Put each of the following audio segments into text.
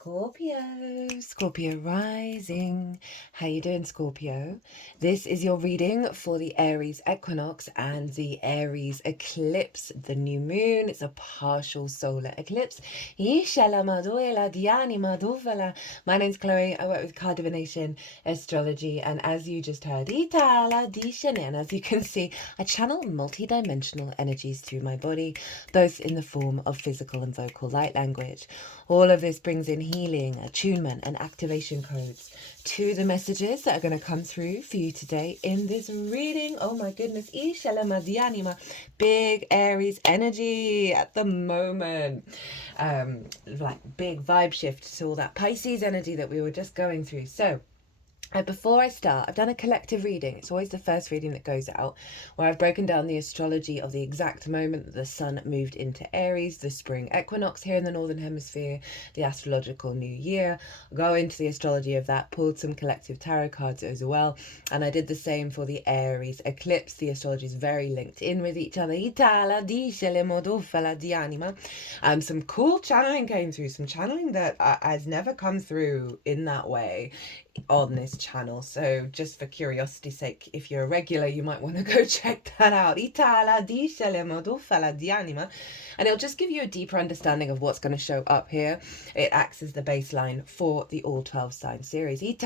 Scorpio rising. How you doing, Scorpio? This is your reading for the Aries equinox and the Aries eclipse, the new moon. It's a partial solar eclipse. My name's Chloe. I work with card divination, astrology, and as you just heard, and as you can see, I channel multi-dimensional energies through my body, both in the form of physical and vocal light language. All of this brings in healing, attunement, and activation codes to the messages that are going to come through for you today in this reading. Oh my goodness, big Aries energy at the moment. Like big vibe shift to all that Pisces energy that we were just going through. So, before I start, I've done a collective reading. It's always the first reading that goes out, where I've broken down the astrology of the exact moment that the sun moved into Aries, the spring equinox here in the Northern Hemisphere, the astrological new year. I'll go into the astrology of that, pulled some collective tarot cards as well, and I did the same for the Aries eclipse. The astrology is very linked in with each other. Some cool channeling came through, some channeling that has never come through in that way on this channel. So just for curiosity's sake, if you're a regular, you might want to go check that out. And it'll just give you a deeper understanding of what's going to show up here. It acts as the baseline for the all 12 sign series. In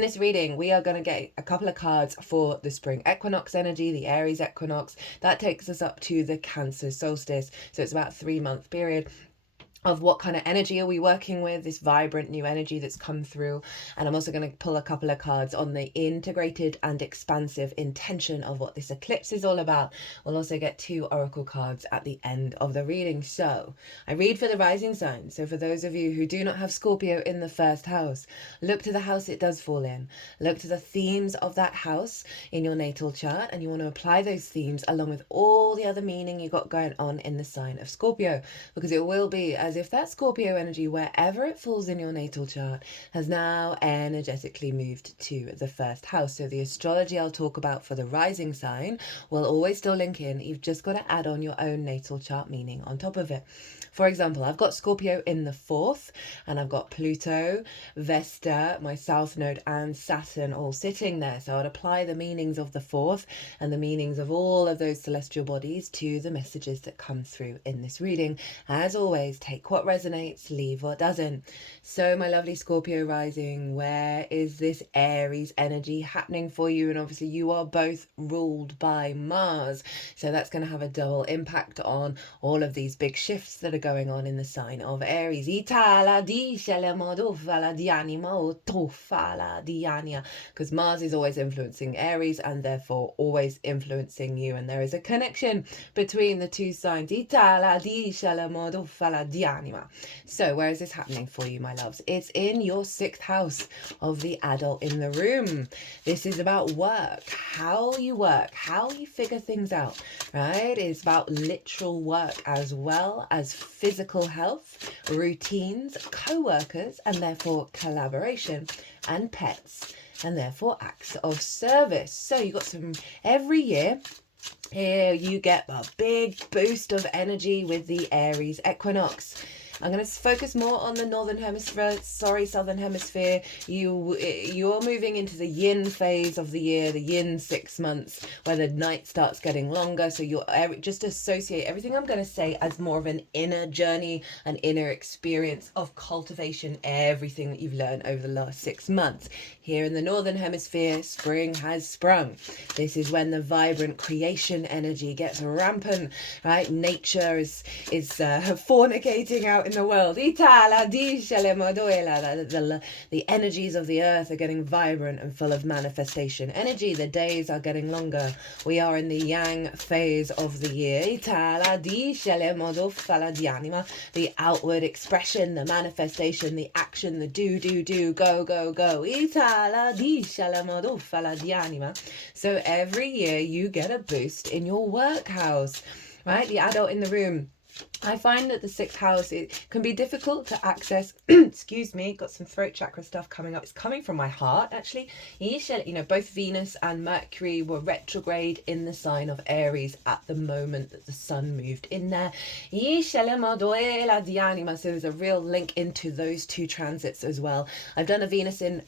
this reading, we are going to get a couple of cards for the spring equinox energy, the Aries equinox. That takes us up to the Cancer solstice. So it's about a 3-month period of what kind of energy are we working with, this vibrant new energy that's come through. And I'm also going to pull a couple of cards on the integrated and expansive intention of what this eclipse is all about. We'll also get 2 oracle cards at the end of the reading. So I read for the rising sign. So for those of you who do not have Scorpio in the first house, look to the house it does fall in. Look to the themes of that house in your natal chart, and you want to apply those themes along with all the other meaning you got going on in the sign of Scorpio, because it will be as if that Scorpio energy, wherever it falls in your natal chart, has now energetically moved to the first house. So the astrology I'll talk about for the rising sign will always still link in. You've just got to add on your own natal chart meaning on top of it. For example, I've got Scorpio in the 4th, and I've got Pluto, Vesta, my South Node, and Saturn all sitting there. So I'd apply the meanings of the 4th and the meanings of all of those celestial bodies to the messages that come through in this reading. As always, take what resonates, leave what doesn't. So my lovely Scorpio rising, where is this Aries energy happening for you? And obviously you are both ruled by Mars, so that's going to have a double impact on all of these big shifts that are going on in the sign of Aries. Because Mars is always influencing Aries and therefore always influencing you, and there is a connection between the 2 signs. So where is this happening for you, my loves? It's in your 6th house of the adult in the room. This is about work, how you figure things out, right? It's about literal work as well as physical health, routines, co-workers, and therefore collaboration, and pets, and therefore acts of service. So you got some every year. Here you get a big boost of energy with the Aries equinox. I'm going to focus more on the Southern Hemisphere. You're moving into the yin phase of the year, the yin 6 months, where the night starts getting longer. So you're just associate everything I'm going to say as more of an inner journey, an inner experience of cultivation, everything that you've learned over the last 6 months. Here in the Northern Hemisphere, spring has sprung. This is when the vibrant creation energy gets rampant, right? Nature is fornicating out in the world. The energies of the earth are getting vibrant and full of manifestation energy. The days are getting longer. We are in the yang phase of the year. The outward expression, the manifestation, the action, the do, go, go. So every year you get a boost in your work house, right? The adult in the room I find that the sixth house, it can be difficult to access. Excuse me, got some throat chakra stuff coming up. It's coming from my heart, actually. You know, both Venus and Mercury were retrograde in the sign of Aries at the moment that the sun moved in there. So there's a real link into those two transits as well. I've done a Venus in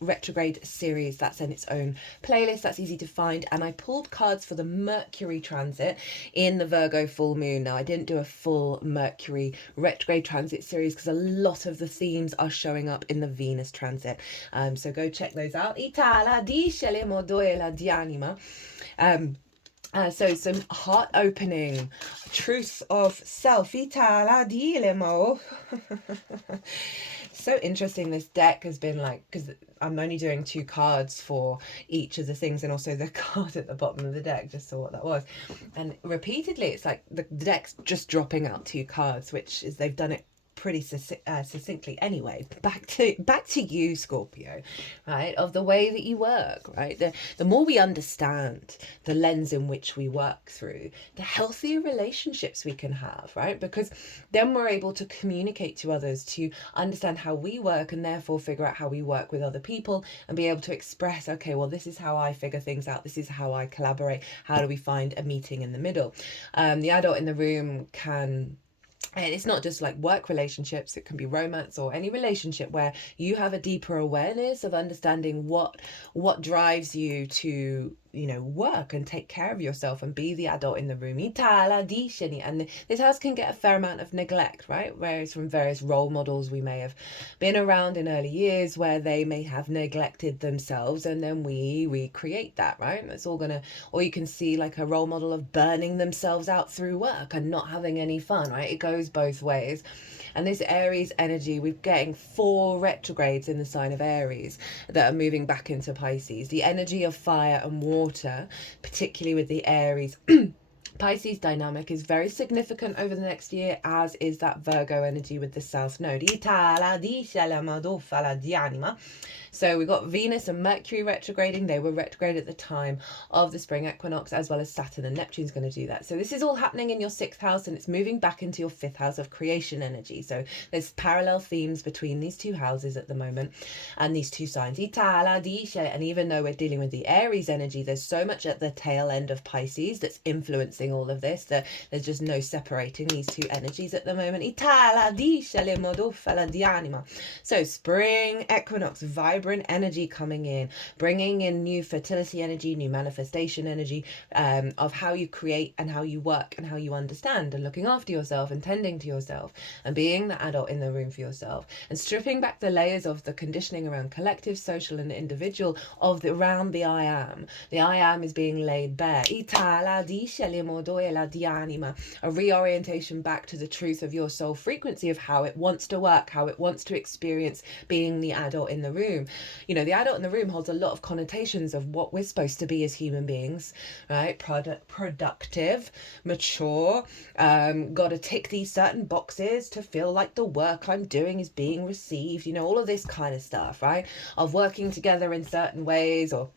retrograde series that's in its own playlist. That's easy to find. And I pulled cards for the Mercury transit in the Virgo full moon. Now, I didn't do a full Mercury retrograde transit series because a lot of the themes are showing up in the Venus transit. So go check those out. So some heart opening, truths of self. So interesting. This deck has been like, because I'm only doing 2 cards for each of the things, and also the card at the bottom of the deck, just saw what that was. And repeatedly, it's like the deck's just dropping out 2 cards, which is, they've done it pretty succinctly anyway. Back to you, Scorpio, right, of the way that you work, right? The more we understand the lens in which we work through, the healthier relationships we can have, right? Because then we're able to communicate to others, to understand how we work, and therefore figure out how we work with other people, and be able to express, okay, well, this is how I figure things out, this is how I collaborate, how do we find a meeting in the middle? The adult in the room can, and it's not just like work relationships, it can be romance or any relationship where you have a deeper awareness of understanding what drives you to, you know, work and take care of yourself and be the adult in the room. And this house can get a fair amount of neglect, right? Whereas from various role models we may have been around in early years where they may have neglected themselves, and then we recreate that, right? It's all gonna, or you can see like a role model of burning themselves out through work and not having any fun, right? It goes both ways. And this Aries energy, we're getting 4 retrogrades in the sign of Aries that are moving back into Pisces. The energy of fire and water, particularly with the Aries Pisces dynamic, is very significant over the next year, as is that Virgo energy with the South Node. So we've got Venus and Mercury retrograding. They were retrograde at the time of the spring equinox, as well as Saturn and Neptune's going to do that. So this is all happening in your 6th house, and it's moving back into your 5th house of creation energy. So there's parallel themes between these 2 houses at the moment and these 2 signs. And even though we're dealing with the Aries energy, there's so much at the tail end of Pisces that's influencing all of this that there's just no separating these 2 energies at the moment. So spring equinox, vibrant energy coming in, bringing in new fertility energy, new manifestation energy, of how you create and how you work and how you understand, and looking after yourself and tending to yourself and being the adult in the room for yourself, and stripping back the layers of the conditioning around collective, social and individual around the I am. The I am is being laid bare. A reorientation back to the truth of your soul frequency, of how it wants to work, how it wants to experience being the adult in the room. You know, the adult in the room holds a lot of connotations of what we're supposed to be as human beings, right? Productive, mature, got to tick these certain boxes to feel like the work I'm doing is being received, you know, all of this kind of stuff, right? Of working together in certain ways, or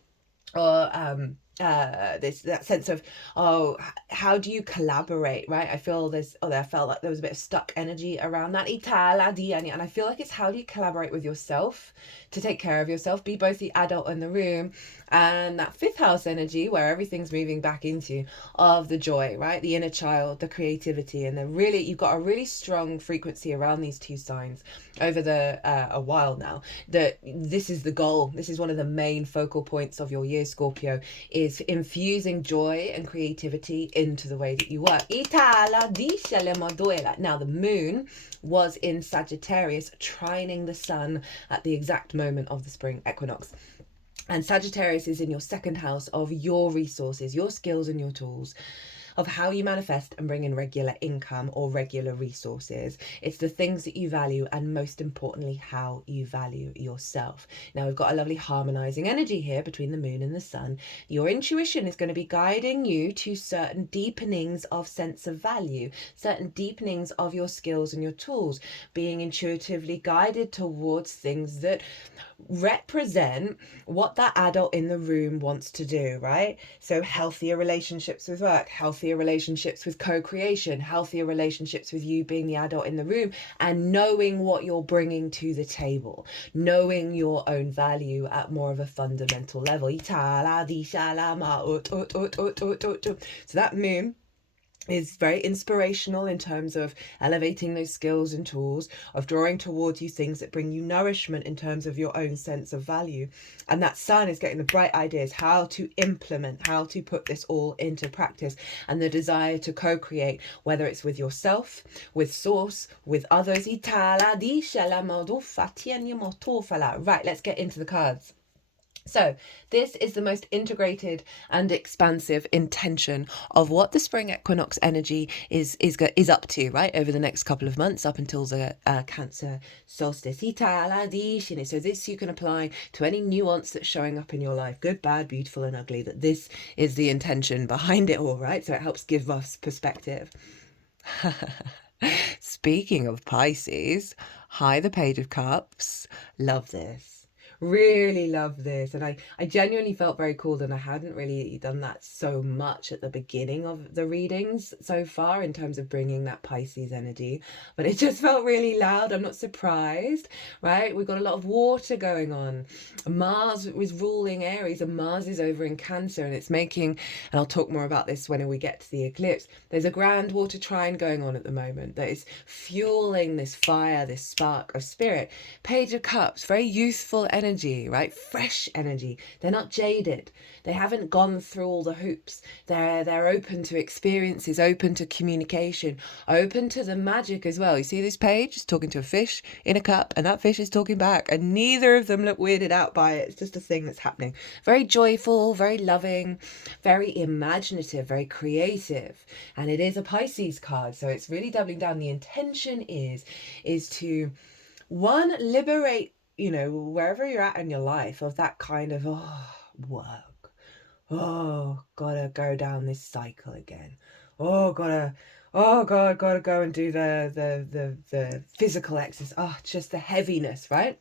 that sense of, oh, how do you collaborate, right? I feel this, I felt like there was a bit of stuck energy around that. And I feel like it's, how do you collaborate with yourself to take care of yourself, be both the adult in the room, and that 5th house energy where everything's moving back into, of the joy, right? The inner child, the creativity, and then really, you've got a really strong frequency around these 2 signs over a while now, that this is the goal. This is one of the main focal points of your year, Scorpio, is infusing joy and creativity into the way that you work. Now the moon was in Sagittarius, trining the sun at the exact moment of the spring equinox. And Sagittarius is in your 2nd house of your resources, your skills and your tools, of how you manifest and bring in regular income or regular resources. It's the things that you value, and most importantly, how you value yourself. Now we've got a lovely harmonizing energy here between the moon and the sun. Your intuition is going to be guiding you to certain deepenings of sense of value, certain deepenings of your skills and your tools, being intuitively guided towards things that represent what that adult in the room wants to do, right? So healthier relationships with work, healthier healthier relationships with co-creation, healthier relationships with you being the adult in the room, and knowing what you're bringing to the table, knowing your own value at more of a fundamental level. So that moon is very inspirational in terms of elevating those skills and tools, of drawing towards you things that bring you nourishment in terms of your own sense of value. And that sun is getting the bright ideas, how to implement, how to put this all into practice, and the desire to co-create, whether it's with yourself, with source, with others. Right, let's get into the cards. So this is the most integrated and expansive intention of what the spring equinox energy is up to, right, over the next couple of months up until the Cancer solstice. So this you can apply to any nuance that's showing up in your life, good, bad, beautiful and ugly, that this is the intention behind it all, right? So it helps give us perspective. Speaking of Pisces, hi, the Page of Cups. Love this. Really love this, and I genuinely felt very called, and I hadn't really done that so much at the beginning of the readings so far in terms of bringing that Pisces energy, but it just felt really loud. I'm not surprised, right? We've got a lot of water going on. Mars was ruling Aries, and Mars is over in Cancer, and it's making, and I'll talk more about this when we get to the eclipse, there's a grand water trine going on at the moment that is fueling this fire, this spark of spirit. Page of Cups, very youthful energy, right? Fresh energy. They're not jaded. They haven't gone through all the hoops. They're open to experiences, open to communication, open to the magic as well. You see this page? It's talking to a fish in a cup, and that fish is talking back, and neither of them look weirded out by it. It's just a thing that's happening. Very joyful, very loving, very imaginative, very creative. And it is a Pisces card, so it's really doubling down. The intention is to, one, liberate, you know, wherever you're at in your life, of that kind of work, gotta go down this cycle again, gotta go and do the physical exercise, just the heaviness, right?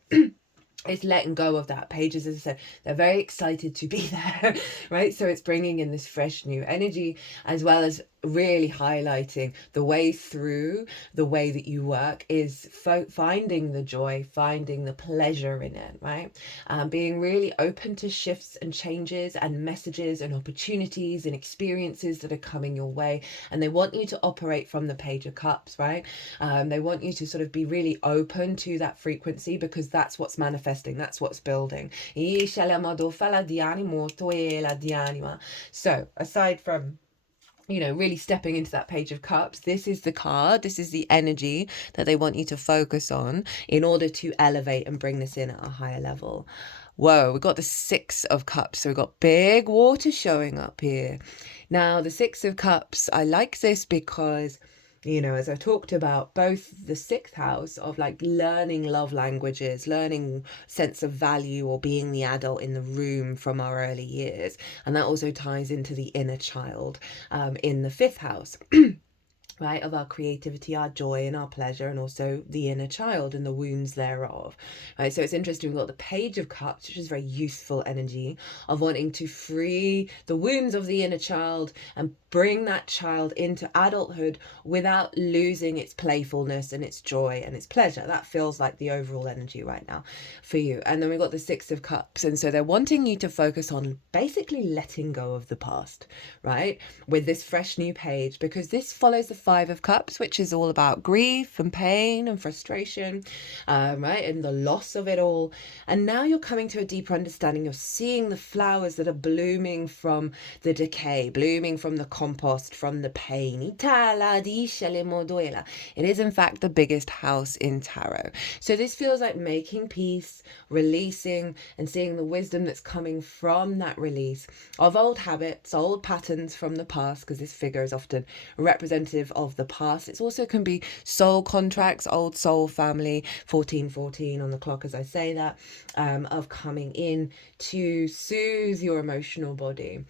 It's letting go of that. Pages, as I said, they're very excited to be there, right? So it's bringing in this fresh new energy, as well as really highlighting the way through the way that you work is finding the joy, finding the pleasure in it, right? Being really open to shifts and changes and messages and opportunities and experiences that are coming your way. And they want you to operate from the Page of Cups, right? They want you to sort of be really open to that frequency, because that's what's manifesting, that's what's building. So aside from, you know, really stepping into that Page of Cups, this is the card, this is the energy that they want you to focus on in order to elevate and bring this in at a higher level. Whoa, we've got the Six of Cups, so we've got big water showing up here. Now, the Six of Cups, I like this because, you know, as I talked about, both the sixth house of like learning love languages, learning sense of value, or being the adult in the room from our early years. And that also ties into the inner child in the fifth house. Right, of our creativity, our joy and our pleasure, and also the inner child and the wounds thereof. Right, so it's interesting, we've got the Page of Cups, which is very youthful energy of wanting to free the wounds of the inner child and bring that child into adulthood without losing its playfulness and its joy and its pleasure. That feels like the overall energy right now for you. And then we've got the Six of Cups, and so they're wanting you to focus on basically letting go of the past, right, with this fresh new page, because this follows the Five of Cups, which is all about grief and pain and frustration, right, and the loss of it all. And now you're coming to a deeper understanding. You're seeing the flowers that are blooming from the decay, blooming from the compost, from the pain. It is in fact the biggest house in tarot. So this feels like making peace, releasing, and seeing the wisdom that's coming from that release of old habits, old patterns from the past, because this figure is often representative of the past. It also can be soul contracts, old soul family, 1414 on the clock as I say that, of coming in to soothe your emotional body.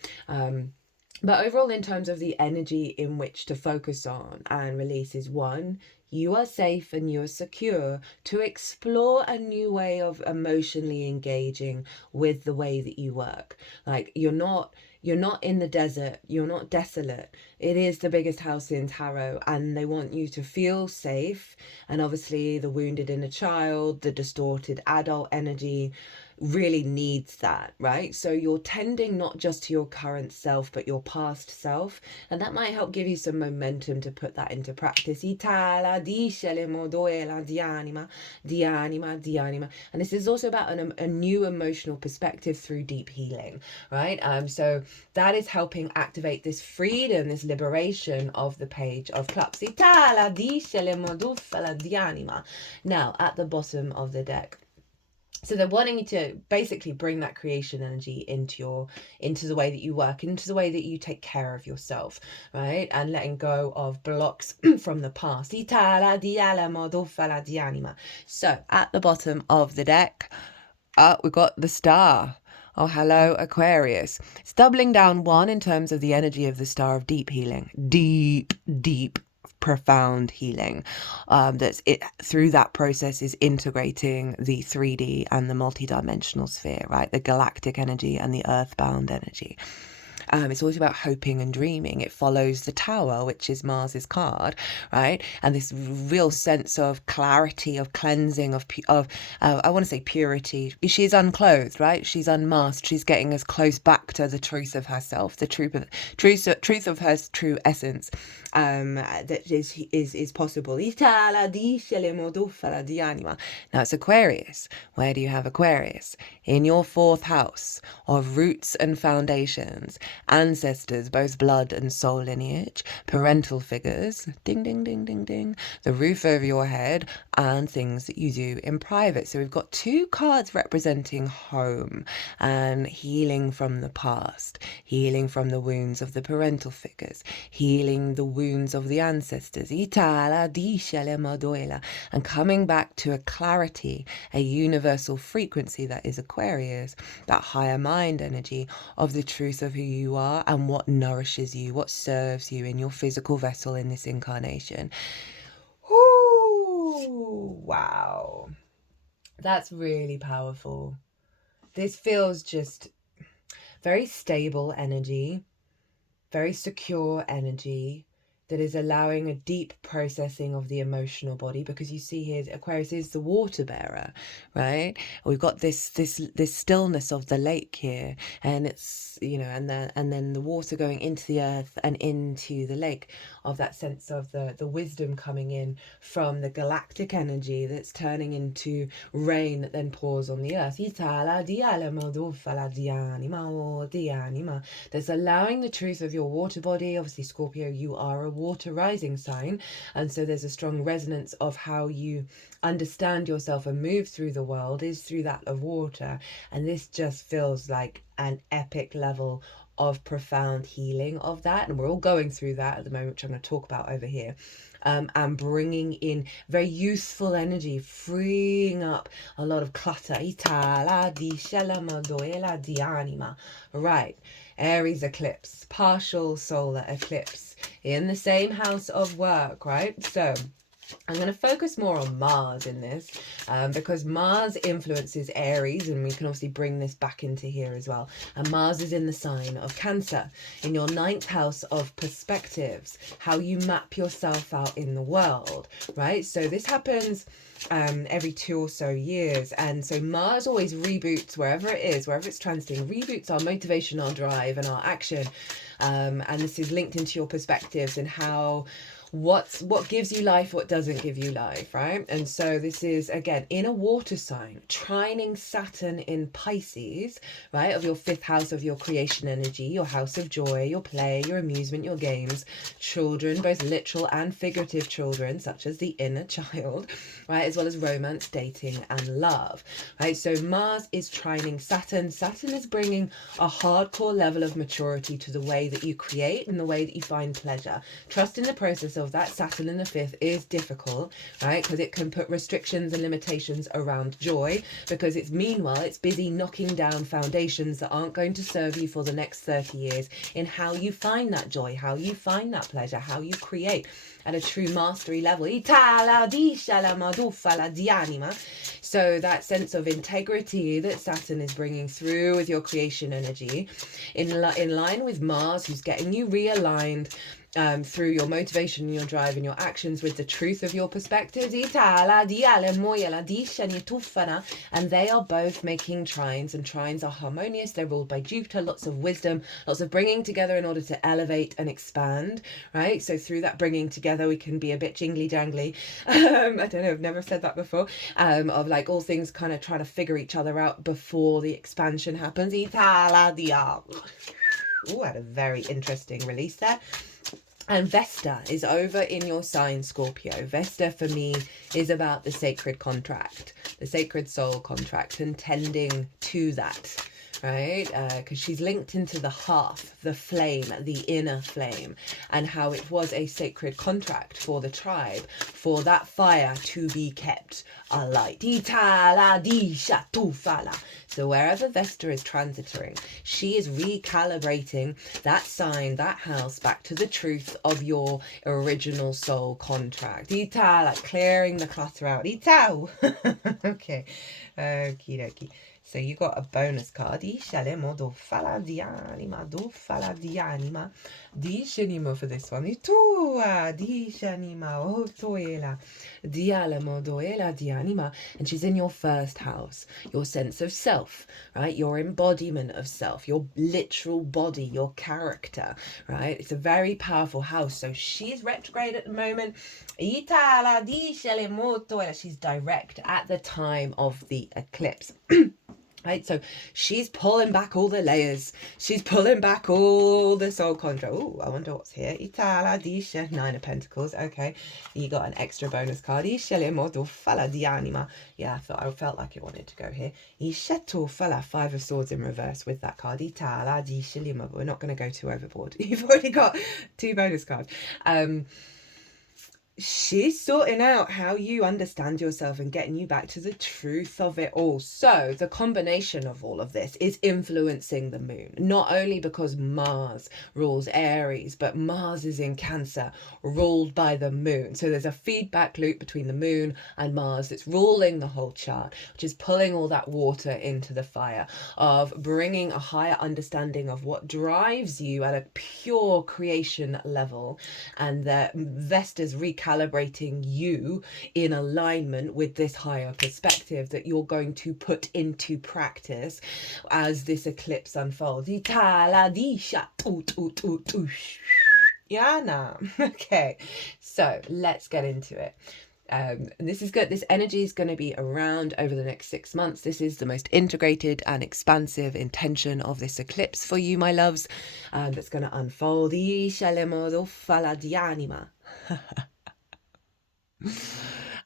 But overall, in terms of the energy in which to focus on and release, is one, you are safe and you are secure to explore a new way of emotionally engaging with the way that you work. Like, you're not you're not in the desert, you're not desolate. It is the biggest house in tarot, and they want you to feel safe. And obviously the wounded inner child, the distorted adult energy really needs that, right? So you're tending not just to your current self, but your past self, and that might help give you some momentum to put that into practice. Itala dice le modoela di anima, di anima, di anima. And this is also about a new emotional perspective through deep healing, right? So that is helping activate this freedom, this liberation of the Page of Cups. Itala dice le modufala di anima. Now, at the bottom of the deck, so they're wanting you to basically bring that creation energy into the way that you work, into the way that you take care of yourself, right? And letting go of blocks from the past. So at the bottom of the deck, we've got the Star. Oh, hello, Aquarius. It's doubling down one in terms of the energy of the Star of deep healing. Deep, profound healing. That's it. Through that process is integrating the 3D and the multidimensional sphere, right? The galactic energy and the earthbound energy. It's always about hoping and dreaming. It follows the Tower, which is Mars's card, right? And this real sense of clarity, of cleansing, of I want to say purity. She's unclothed, right? She's unmasked. She's getting as close back to the truth of herself, the truth of her true essence, that is possible. Now it's Aquarius. Where do you have Aquarius? In your 4th house of roots and foundations, ancestors, both blood and soul lineage, parental figures, ding, ding, ding, ding, ding, the roof over your head, and things that you do in private. So we've got 2 cards representing home and healing from the past, healing from the wounds of the parental figures, healing the wounds of the ancestors, and coming back to a clarity, a universal frequency that is Aquarius, that higher mind energy of the truth of who you are and what nourishes you, what serves you in your physical vessel in this incarnation. Ooh, wow. That's really powerful. This feels just very stable energy, very secure energy, that is allowing a deep processing of the emotional body, because you see here Aquarius is the water bearer, right? We've got this stillness of the lake here, and it's, you know, and then the water going into the earth and into the lake, of that sense of the wisdom coming in from the galactic energy that's turning into rain that then pours on the earth. That's allowing the truth of your water body. Obviously, Scorpio, you are a water rising sign, and so there's a strong resonance of how you understand yourself and move through the world is through that of water. And this just feels like an epic level of profound healing of that, and we're all going through that at the moment, which I'm going to talk about over here, and bringing in very youthful energy, freeing up a lot of clutter. Right, Aries eclipse, partial solar eclipse in the same house of work, right? So I'm going to focus more on Mars in this, because Mars influences Aries, and we can obviously bring this back into here as well. And Mars is in the sign of Cancer, in your 9th house of perspectives, how you map yourself out in the world, right? So this happens every 2 or so years, and so Mars always reboots wherever it is, wherever it's transiting, reboots our motivation, our drive, and our action. And this is linked into your perspectives and how what gives you life, what doesn't give you life, right? And so this is, again, in a water sign, trining Saturn in Pisces, right, of your 5th house of your creation energy, your house of joy, your play, your amusement, your games, children, both literal and figurative children, such as the inner child, right, as well as romance, dating, and love, right? So Mars is trining Saturn. Saturn is bringing a hardcore level of maturity to the way that you create and the way that you find pleasure. Trust in the process of that Saturn in the fifth is difficult, right? Because it can put restrictions and limitations around joy, because meanwhile it's busy knocking down foundations that aren't going to serve you for the next 30 years in how you find that joy, how you find that pleasure, how you create at a true mastery level. So that sense of integrity that Saturn is bringing through with your creation energy, in line with Mars, who's getting you realigned through your motivation and your drive and your actions with the truth of your perspectives. And they are both making trines, and trines are harmonious. They're ruled by Jupiter, lots of wisdom, lots of bringing together in order to elevate and expand, right? So through that bringing together, we can be a bit jingly jangly. I don't know, I've never said that before, of like all things kind of trying to figure each other out before the expansion happens. Ooh, I had a very interesting release there. And Vesta is over in your sign, Scorpio. Vesta for me is about the sacred contract, the sacred soul contract, and tending to that, right? Because she's linked into the hearth, the flame, the inner flame, and how it was a sacred contract for the tribe, for that fire to be kept alight. So wherever Vesta is transiting, she is recalibrating that sign, that house, back to the truth of your original soul contract. Like clearing the clutter out. Okay. Okie dokie. So you got a bonus card. For this one. And she's in your first house, your sense of self, right? Your embodiment of self, your literal body, your character, right? It's a very powerful house. So she's retrograde at the moment. She's direct at the time of the eclipse. Right, so she's pulling back all the layers. She's pulling back all the soul contract. Oh, I wonder what's here. Nine of Pentacles. Okay, you got an extra bonus card. Yeah, I felt like it wanted to go here. Five of Swords in reverse with that card. We're not going to go too overboard. You've already got 2 bonus cards. She's sorting out how you understand yourself and getting you back to the truth of it all. So the combination of all of this is influencing the moon, not only because Mars rules Aries, but Mars is in Cancer, ruled by the moon. So there's a feedback loop between the moon and Mars that's ruling the whole chart, which is pulling all that water into the fire of bringing a higher understanding of what drives you at a pure creation level, and that Vesta's recalibrating you in alignment with this higher perspective that you're going to put into practice as this eclipse unfolds. Okay, so let's get into it. This is good. This energy is going to be around over the next 6 months. This is the most integrated and expansive intention of this eclipse for you, my loves, that's going to unfold.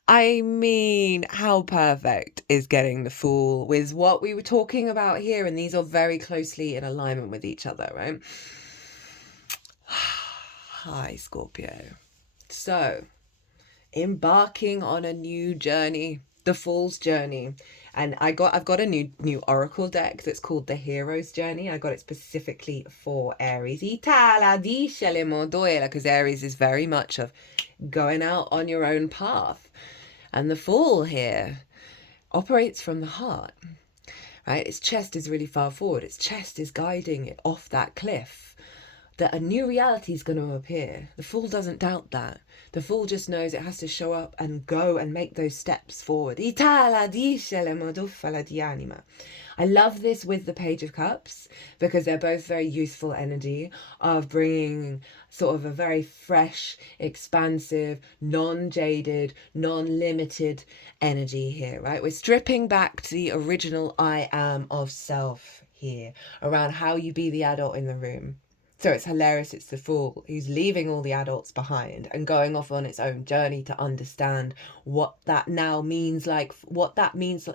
I mean, how perfect is getting the Fool with what we were talking about here? And these are very closely in alignment with each other, right? Hi, Scorpio. So, embarking on a new journey, the Fool's journey. And I've got a new oracle deck that's called the Hero's Journey. I got it specifically for Aries. Because Aries is very much of going out on your own path. And the Fool here operates from the heart, right? Its chest is really far forward. Its chest is guiding it off that cliff, that a new reality is going to appear. The Fool doesn't doubt that. The Fool just knows it has to show up and go and make those steps forward. I love this with the Page of Cups because they're both very useful energy of bringing sort of a very fresh, expansive, non-jaded, non-limited energy here, right? We're stripping back to the original I am of self here around how you be the adult in the room. So it's hilarious. It's the fool who's leaving all the adults behind and going off on its own journey to understand what that now means, like what that means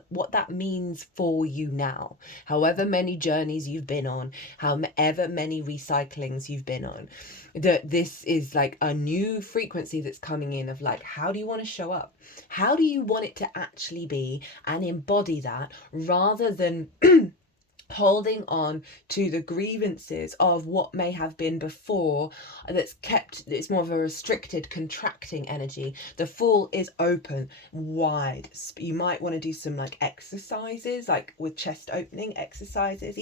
for you now. However many journeys you've been on, however many recyclings you've been on, that this is like a new frequency that's coming in of like, how do you want to show up? How do you want it to actually be and embody that, rather than holding on to the grievances of what may have been before, it's more of a restricted, contracting energy. The Fool is open, wide. You might want to do some like exercises, like with chest opening exercises.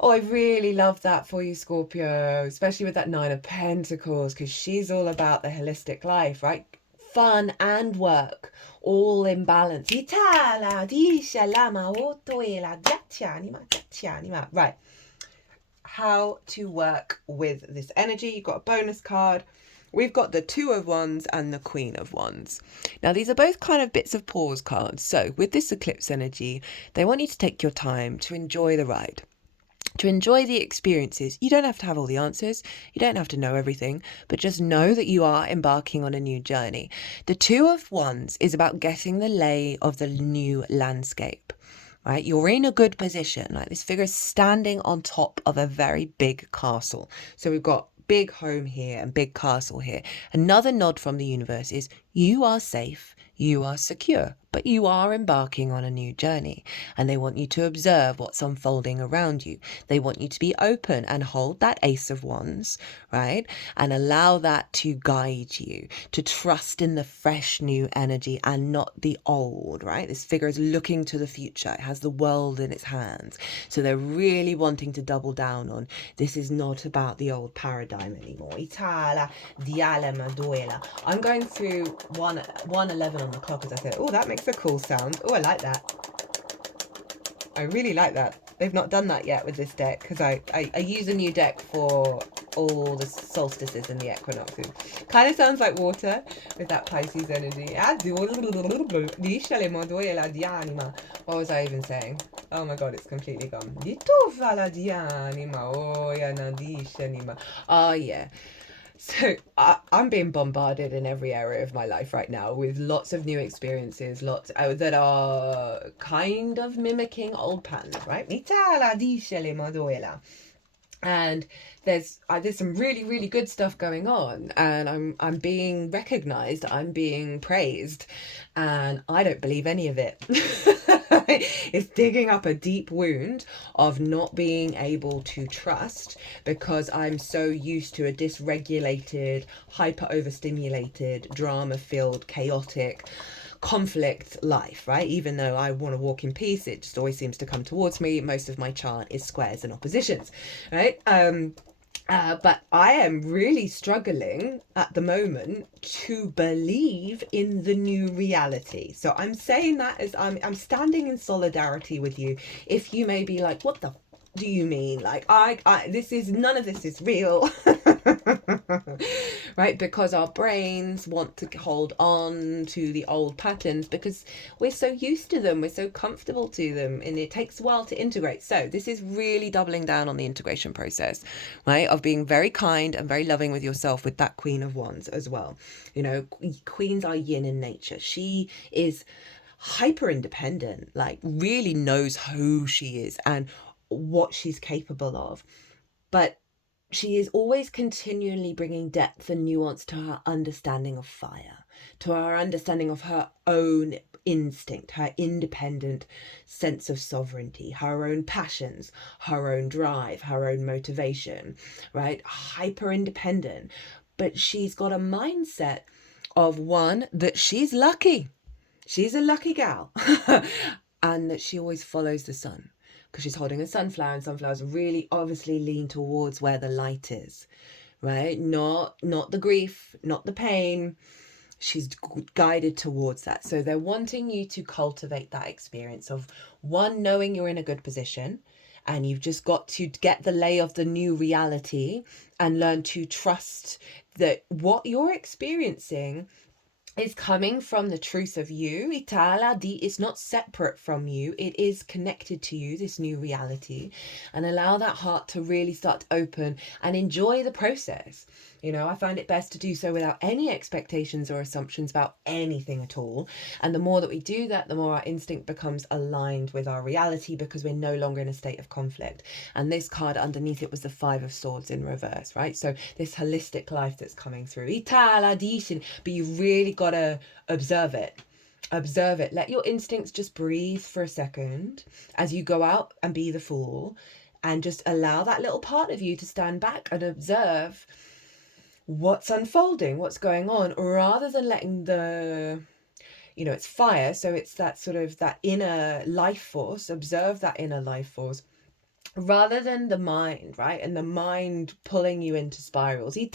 Oh, I really love that for you, Scorpio, especially with that Nine of Pentacles, because she's all about the holistic life, right? Fun and work, all in balance. Right. How to work with this energy. You've got a bonus card. We've got the Two of Wands and the Queen of Wands. Now, these are both kind of bits of pause cards. So with this eclipse energy, they want you to take your time to enjoy the ride, to enjoy the experiences. You don't have to have all the answers. You don't have to know everything, but just know that you are embarking on a new journey. The Two of Wands is about getting the lay of the new landscape, right? You're in a good position. Like, this figure is standing on top of a very big castle. So we've got big home here and big castle here. Another nod from the universe is you are safe, you are secure, but you are embarking on a new journey, and they want you to observe what's unfolding around you. They want you to be open and hold that Ace of Wands, right? And allow that to guide you, to trust in the fresh new energy and not the old, right? This figure is looking to the future. It has the world in its hands. So they're really wanting to double down on, this is not about the old paradigm anymore. I'm going through 111 on the clock, as I said. Oh, that makes a cool sound. Oh, I like that. I really like that. They've not done that yet with this deck, because I use a new deck for all the solstices and the equinoxes. Kind of sounds like water with that Pisces energy. What was I even saying? Oh my god, it's completely gone. Oh yeah. So I'm being bombarded in every area of my life right now with lots of new experiences, lots that are kind of mimicking old patterns, right? And there's some really good stuff going on, and I'm being recognized, I'm being praised, and I don't believe any of it. It's digging up a deep wound of not being able to trust, because I'm so used to a dysregulated, hyper overstimulated, drama filled, chaotic, conflict life, right? Even though I want to walk in peace, it just always seems to come towards me. Most of my chart is squares and oppositions, right? But I am really struggling at the moment to believe in the new reality. So I'm saying that as I'm standing in solidarity with you. If you may be like, what the do you mean? Like, none of this is real. Right? Because our brains want to hold on to the old patterns because we're so used to them, we're so comfortable to them, and it takes a while to integrate. So this is really doubling down on the integration process, right? Of being very kind and very loving with yourself with that Queen of Wands as well. You know, queens are yin in nature. She is hyper independent, like really knows who she is and what she's capable of. But she is always continually bringing depth and nuance to her understanding of fire, to her understanding of her own instinct, her independent sense of sovereignty, her own passions, her own drive, her own motivation, right? Hyper independent. But she's got a mindset of one, that she's lucky. She's a lucky gal. And that she always follows the sun, because she's holding a sunflower, and sunflowers really obviously lean towards where the light is, right? Not the grief, not the pain. She's guided towards that. So they're wanting you to cultivate that experience of, one, knowing you're in a good position, and you've just got to get the lay of the new reality and learn to trust that what you're experiencing is coming from the truth of you. It's not separate from you. It is connected to you, this new reality. And allow that heart to really start to open and enjoy the process. You know, I find it best to do so without any expectations or assumptions about anything at all. And the more that we do that, the more our instinct becomes aligned with our reality, because we're no longer in a state of conflict. And this card underneath it was the Five of Swords in reverse, right? So this holistic life that's coming through. But you really got to observe it. Observe it. Let your instincts just breathe for a second as you go out and be the fool, and just allow that little part of you to stand back and observe what's unfolding, what's going on, rather than letting it's fire, so it's that sort of that inner life force. Observe that inner life force rather than the mind, right? And the mind pulling you into spirals. I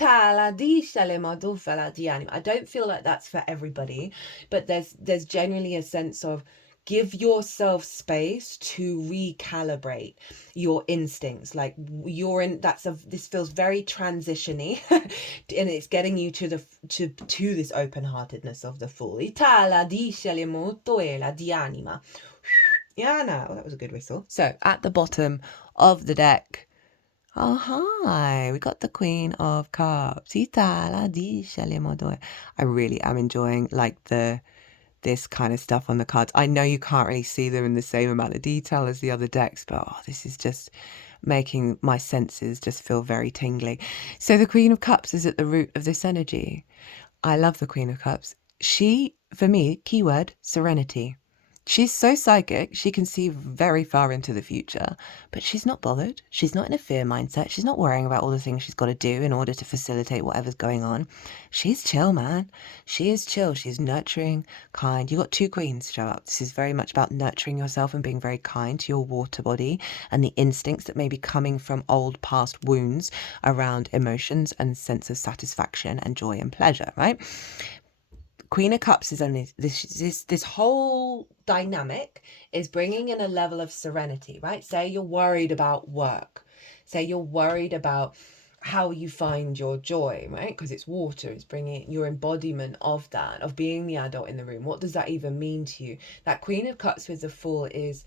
don't feel like that's for everybody, but there's genuinely a sense of give yourself space to recalibrate your instincts. Like this feels very transitiony and it's getting you to this open-heartedness of the Fool. Yeah, no, that was a good whistle. So at the bottom of the deck, oh hi, we got the Queen of Cups. I really am enjoying like this kind of stuff on the cards. I know you can't really see them in the same amount of detail as the other decks, but this is just making my senses just feel very tingly. So the Queen of Cups is at the root of this energy. I love the Queen of Cups. She, for me, keyword, serenity. She's so psychic, she can see very far into the future, but she's not bothered. She's not in a fear mindset. She's not worrying about all the things she's got to do in order to facilitate whatever's going on. She's chill, man. She is chill. She's nurturing, kind. You got two queens show up. This is very much about nurturing yourself and being very kind to your water body and the instincts that may be coming from old past wounds around emotions and sense of satisfaction and joy and pleasure, right? Queen of Cups is only this whole dynamic is bringing in a level of serenity, right? Say you're worried about work. Say you're worried about how you find your joy, right? Because it's water. It's bringing your embodiment of that, of being the adult in the room. What does that even mean to you? That Queen of Cups with the Fool is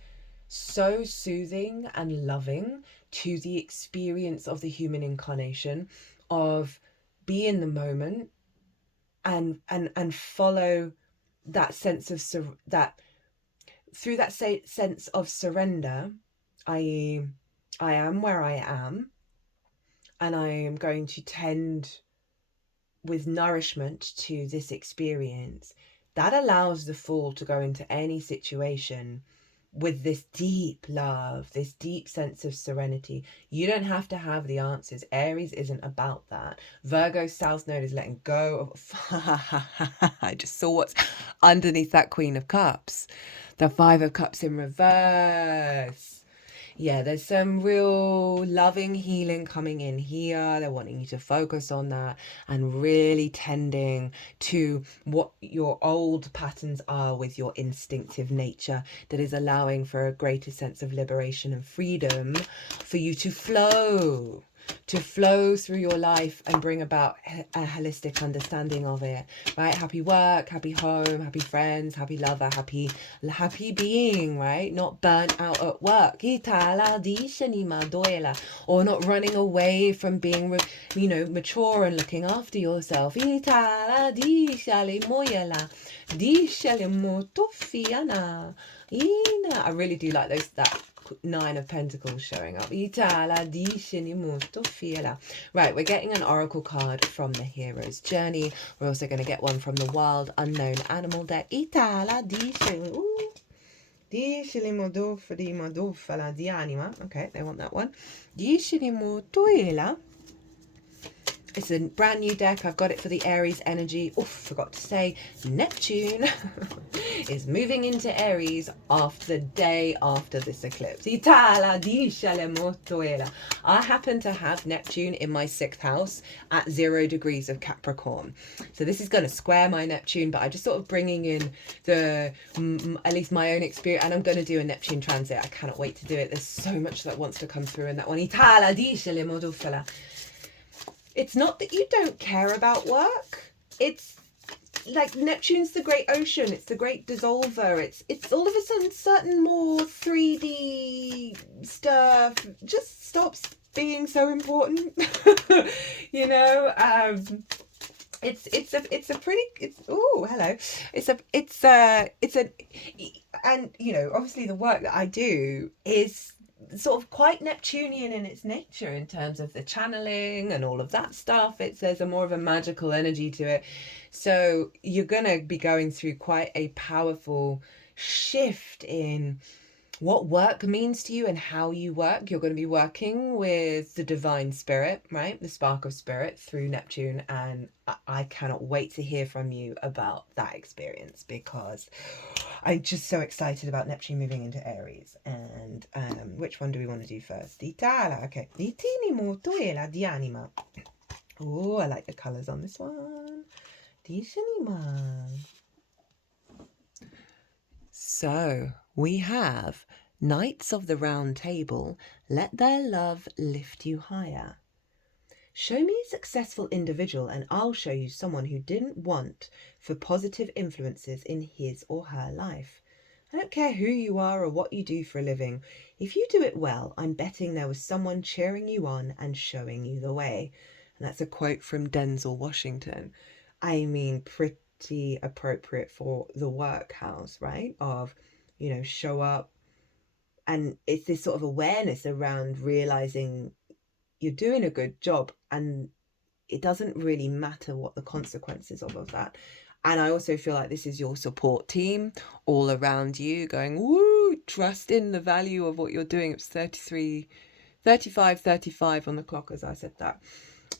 so soothing and loving to the experience of the human incarnation, of be in the moment, and follow that sense of through that sense of surrender, i.e. I am where I am, and I am going to tend with nourishment to this experience. That allows the Fool to go into any situation with this deep love, this deep sense of serenity. You don't have to have the answers. Aries isn't about that. Virgo's South Node is letting go of... I just saw what's underneath that Queen of Cups. The Five of Cups in reverse. Yeah, there's some real loving healing coming in here. They're wanting you to focus on that and really tending to what your old patterns are with your instinctive nature that is allowing for a greater sense of liberation and freedom for you to flow through your life and bring about a holistic understanding of it, right? Happy work, happy home, happy friends, happy lover, happy being, right? Not burnt out at work, or not running away from being, mature and looking after yourself. I really do like that Nine of Pentacles showing up. Right, we're getting an oracle card from the Hero's Journey. We're also going to get one from the Wild Unknown Animal deck. Okay, they want that one. It's a brand new deck. I've got it for the Aries energy. Oh, forgot to say, Neptune is moving into Aries after the day after this eclipse. I happen to have Neptune in my 6th house at 0 degrees of Capricorn. So this is going to square my Neptune, but I'm just sort of bringing in at least my own experience. And I'm going to do a Neptune transit. I cannot wait to do it. There's so much that wants to come through in that one. It's not that you don't care about work. It's like Neptune's the great ocean, it's the great dissolver, it's all of a sudden certain more 3D stuff just stops being so important. You know, it's a pretty, oh hello, and you know, obviously the work that I do is sort of quite Neptunian in its nature in terms of the channeling and all of that stuff. There's a more of a magical energy to it. So you're gonna be going through quite a powerful shift in what work means to you and how you work. You're going to be working with the divine spirit, right? The spark of spirit through Neptune. And I cannot wait to hear from you about that experience, because I'm just so excited about Neptune moving into Aries. And which one do we want to do first? Ditala, okay. Ditini motuela di anima. Oh, I like the colours on this one. Dishanima. So we have Knights of the Round Table, let their love lift you higher. Show me a successful individual and I'll show you someone who didn't want for positive influences in his or her life. I don't care who you are or what you do for a living. If you do it well, I'm betting there was someone cheering you on and showing you the way. And that's a quote from Denzel Washington. I mean, pretty appropriate for the workhouse, right? Of, you know, show up. And it's this sort of awareness around realizing you're doing a good job and it doesn't really matter what the consequences of that. And I also feel like this is your support team all around you going, woo, trust in the value of what you're doing. It's 35 on the clock as I said that.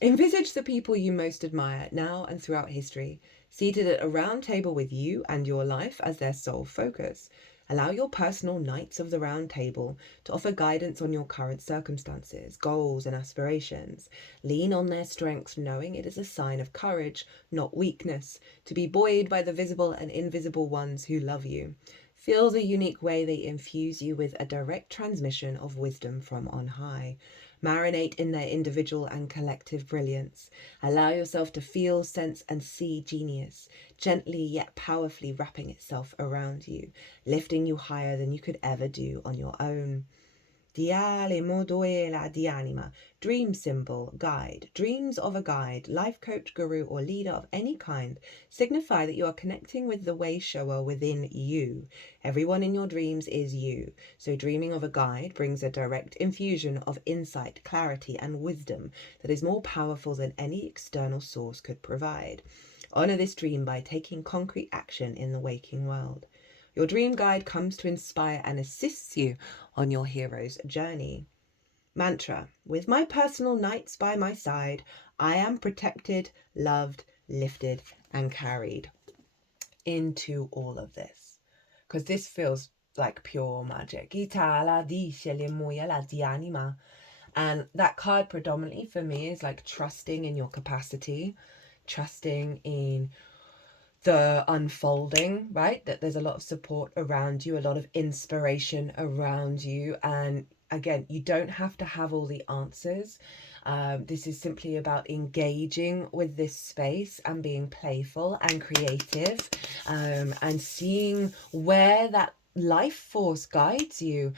Envisage the people you most admire now and throughout history, seated at a round table with you and your life as their sole focus. Allow your personal Knights of the Round Table to offer guidance on your current circumstances, goals, and aspirations. Lean on their strengths, knowing it is a sign of courage, not weakness, to be buoyed by the visible and invisible ones who love you. Feel the unique way they infuse you with a direct transmission of wisdom from on high. Marinate in their individual and collective brilliance. Allow yourself to feel, sense, and see genius, gently yet powerfully wrapping itself around you, lifting you higher than you could ever do on your own. Diale moduela di anima, dream symbol, guide. Dreams of a guide, life coach, guru, or leader of any kind signify that you are connecting with the way shower within you. Everyone in your dreams is you, so dreaming of a guide brings a direct infusion of insight, clarity, and wisdom that is more powerful than any external source could provide. Honor this dream by taking concrete action in the waking world. Your dream guide comes to inspire and assists you on your hero's journey. Mantra: with my personal Knights by my side, I am protected, loved, lifted, and carried into all of this. Because this feels like pure magic. And that card predominantly for me is like trusting in your capacity, trusting in the unfolding, right? That there's a lot of support around you, a lot of inspiration around you. And again, you don't have to have all the answers. This is simply about engaging with this space and being playful and creative, and seeing where that life force guides you.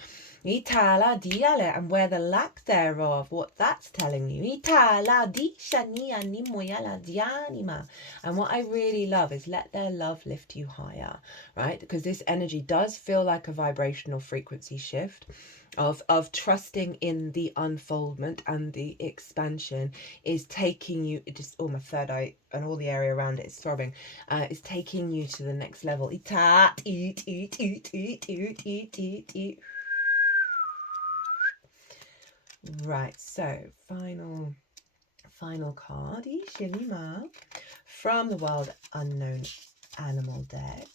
Itala diale, and where the lack thereof, what that's telling you. Itala di shania ni moyala dianima. And what I really love is let their love lift you higher, right? Because this energy does feel like a vibrational frequency shift of trusting in the unfoldment and the expansion is taking you, it just, oh, my third eye and all the area around it is throbbing, is taking you to the next level. Right, so final card from the Wild Unknown Animal deck.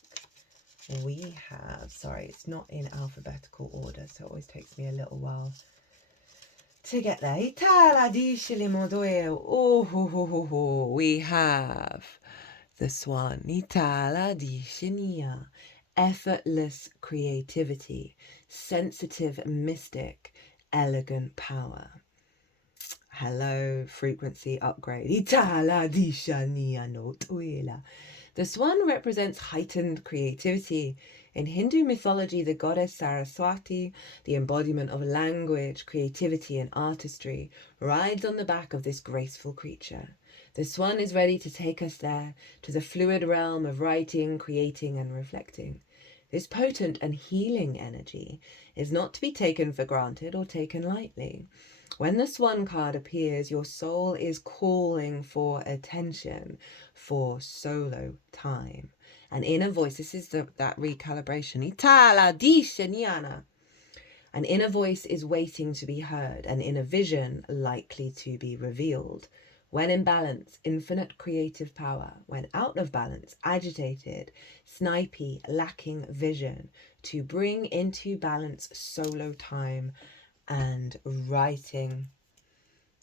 We have, sorry, it's not in alphabetical order, so it always takes me a little while to get there. We have the Swan. Effortless creativity, sensitive mystic, elegant power. Hello, frequency upgrade. The The swan represents heightened creativity. In Hindu mythology, the goddess Saraswati, the embodiment of language, creativity, and artistry, rides on the back of this graceful creature. The swan is ready to take us there, to the fluid realm of writing, creating, and reflecting. This potent and healing energy is not to be taken for granted or taken lightly. When the swan card appears, your soul is calling for attention, for solo time. An inner voice, this is that recalibration. Itala dice niana. An inner voice is waiting to be heard, an inner vision likely to be revealed. When in balance, infinite creative power. When out of balance, agitated, snipey, lacking vision. To bring into balance solo time and writing.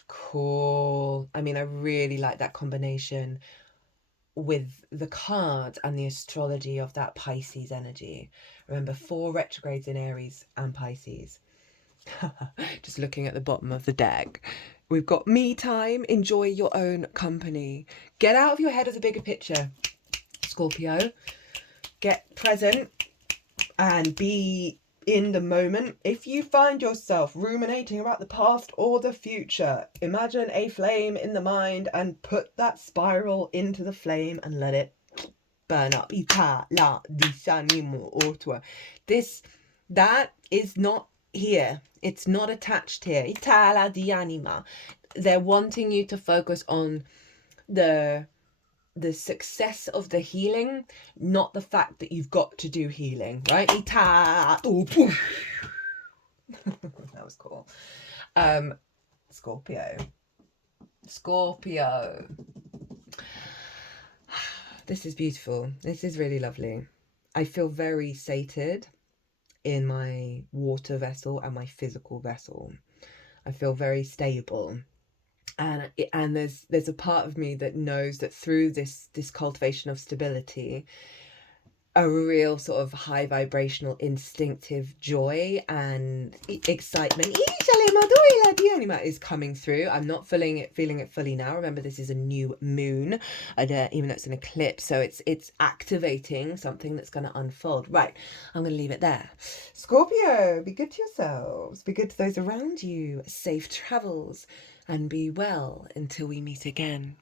Cool. I mean, I really like that combination with the cards and the astrology of that Pisces energy. Remember, 4 retrogrades in Aries and Pisces. Just looking at the bottom of the deck. We've got me time. Enjoy your own company. Get out of your head of the bigger picture, Scorpio. Get present and be in the moment. If you find yourself ruminating about the past or the future, imagine a flame in the mind and put that spiral into the flame and let it burn up. That is not here. It's not attached here. They're wanting you to focus on the success of the healing, not the fact that you've got to do healing, right? That was cool. Scorpio. This is beautiful. This is really lovely. I feel very sated in my water vessel and my physical vessel. I feel very stable. And there's a part of me that knows that through this cultivation of stability, a real sort of high vibrational instinctive joy and excitement is coming through. I'm not feeling it fully now. Remember, this is a new moon, even though it's an eclipse, so it's activating something that's going to unfold. Right, I'm going to leave it there. Scorpio, be good to yourselves, be good to those around you, safe travels, and be well until we meet again.